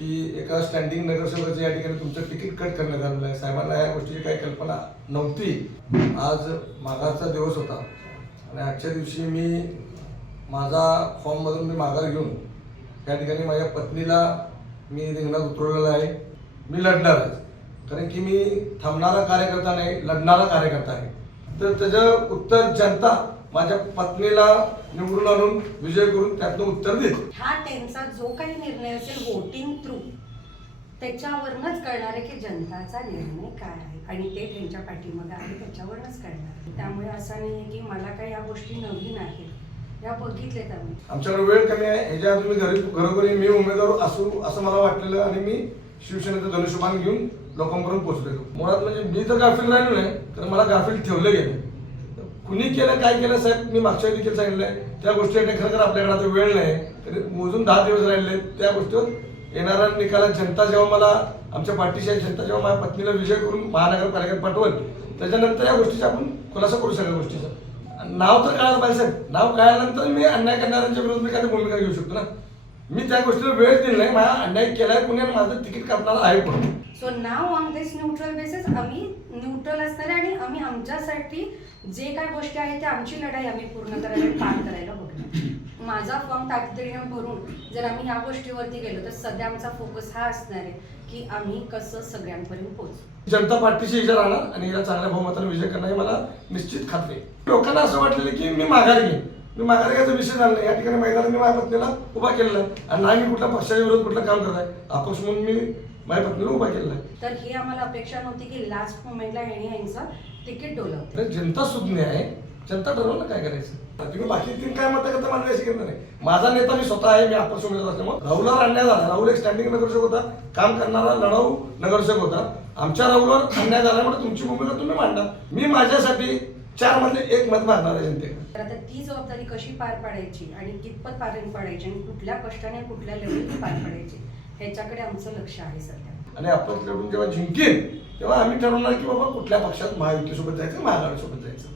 की एका स्टँडिंग नगरसेवकाचं या ठिकाणी तुमचं तिकीट कट करण्यात आलेलं आहे. साहेबांना या गोष्टीची काही कल्पना नव्हती. आज माघारचा दिवस होता आणि आजच्या दिवशी मी माझा फॉर्ममधून मी माघार घेऊन या ठिकाणी माझ्या पत्नीला मी रिंगणात उतरवलेलं आहे. मी लढणार आहे, कारण की मी थांबणारा कार्यकर्ता नाही, लढणारा कार्यकर्ता आहे. तर त्याचं उत्तर जनता माझ्या पत्नीला निवडून आणून विजय करून त्यातून उत्तर देते. हा त्यांचा जो काही निर्णय असेल वोटिंग थ्रू त्याच्यावरच कळणार आहे की जनताचा निर्णय काय आहे आणि ते त्यांच्या पाठीमागे आहे त्याच्यावरच कळणार आहे. त्यामुळे असं नाही की मला काही या गोष्टी नवीन आहेत, या बघितल्यात आम्ही. आमच्याकडे वेळ कमी आहे. ह्याच्या तुम्ही घरोघरी मी उमेदवार असू असं मला वाटलेलं आणि मी शिवसेनेचं धनुष्यबाण घेऊन लोकांपर्यंत पोहोचलेलो. मुळात म्हणजे मी तर गाफील राहिलो नाही, तर मला गाफील ठेवलं गेलं. कुणी केलं काय केलं साहेब मी मागच्या देखील सांगितलंय. त्या गोष्टीसाठी खरं आपल्याकडे आता वेळ नाही, तरी मोजून 10 दिवस राहिले. त्या गोष्टीवर येणारा निकालात जनता जेव्हा मला आमच्या पार्टीशी आहे, जनता जेव्हा माझ्या पत्नीला विजय करून महानगरपालिकेत पाठवल त्याच्यानंतर या गोष्टीचा आपण खुलासा करू सगळ्या गोष्टीचा. नाव तर कळायला पाहिजे साहेब. नाव कळाल्यानंतर मी अन्याय करणाऱ्यांच्या विरोधात मी काय भूमिका घेऊ शकतो ना. मी त्या गोष्टीला वेळ दिली नाही. माझा अन्याय केलाय कुणी आणि माझं तिकीट कापणारा आहे कोण. So now on this neutral basis आम्ही न्यूट्रल असणार आहे आणि आम्ही आमच्यासाठी जे काय गोष्टी आहेत त्या आमची लढाई आम्ही पूर्ण करायला पार करायला बघणार. माझा फॉर्म तातडीने भरून जर आम्ही या गोष्टीवरती गेलो तर सध्या आमचा फोकस हा असणार आहे की आम्ही कसं सगळ्यांपर्यंत पोहोचू. जनता पार्टीशी इजा राहणार आणि या चांगल्या बहुमताने विजय करणार मला निश्चित खात्री आहे. लोकांना असं वाटलेलं की मी माघार घेईन. मी माघार घ्यायचा विषय झाला नाही. या ठिकाणी मैदानात मी माझ्या पत्नीला उभा केलेला आहे आणि नाही मी कुठल्या पक्षाच्या विरोधात कुठलं काम करत आहे. अपक्ष म्हणून मी माझ्या पत्नीला उभा केलेला आहे. तर ही आम्हाला अपेक्षा नव्हती की लास्ट मोमेंटला यांचं तिकीट डोलवतं. जनता सुज्ञ आहे. जनता ठरवलं काय करायचं. तुम्ही बाकी तीन काय मत करता मला काही करणार नाही. माझा नेता मी स्वतः आहे. मी अपक्ष उमेदवार असल्यामुळे राहुलवर अन्याय झाला. राहुल एक स्टँडिंग नगरसेवक होता, काम करणारा लढाऊ नगरसेवक होता. आमच्या राहुलवर अन्याय झाल्यामुळे तुमची भूमिका तुम्ही मांडा. मी माझ्यासाठी 4 मध्ये 1 मत मागणार आहे जनतेकडे. तर आता ती जबाबदारी कशी पार पाडायची आणि कितपत पार पाडायची आणि कुठल्या कष्टाने कुठल्या लेवलला पार पाडायची ह्याच्याकडे आमचं लक्ष आहे सध्या. आणि आपण जेव्हा जिंकेल तेव्हा आम्ही ठरवणार की बाबा कुठल्या पक्षात महायुतीसोबत जायचं, महाआघाडीसोबत जायचं.